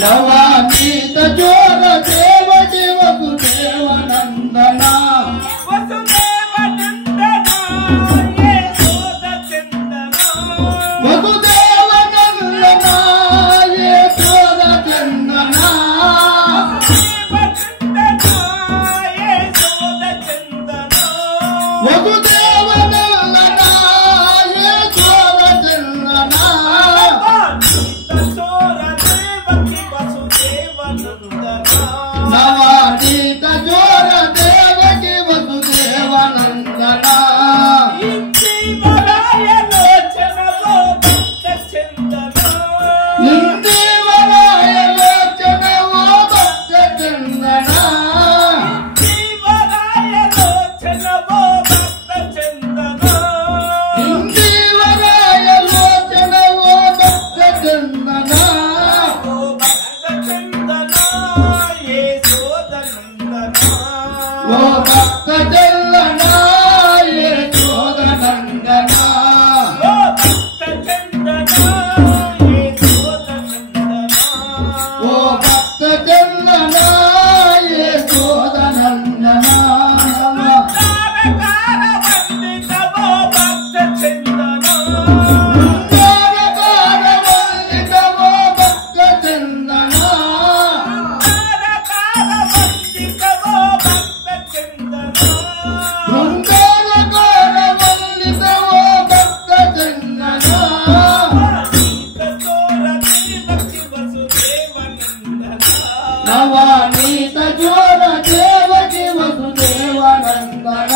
నవనీత జోర దేవకి వసుదేవనందన నవనీత జోర దేవకి వసుదేవనందన ఓ భక్త చందన యశోదనందన ఓ భక్త చందన యశోదనందన ఓ భక్త చందన యశోదనందన నవనీత జోర దేవకి వసుదేవనందన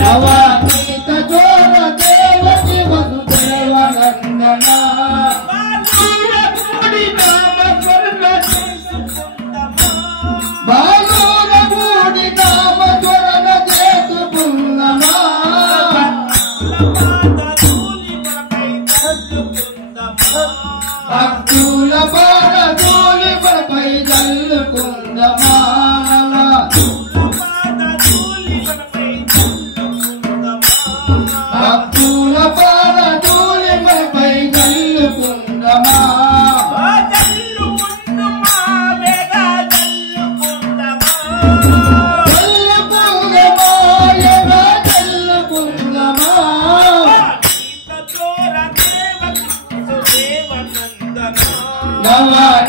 నవనీత జోర దేవకి వసుదేవనందన బాలుర మూడి నామ త్వరణ చేసుకుందమా భక్తుల పాదధూళిపై జల్లుకుందమా భక్తుల పాదధూళిపై జల్లుకుందమా నవనీత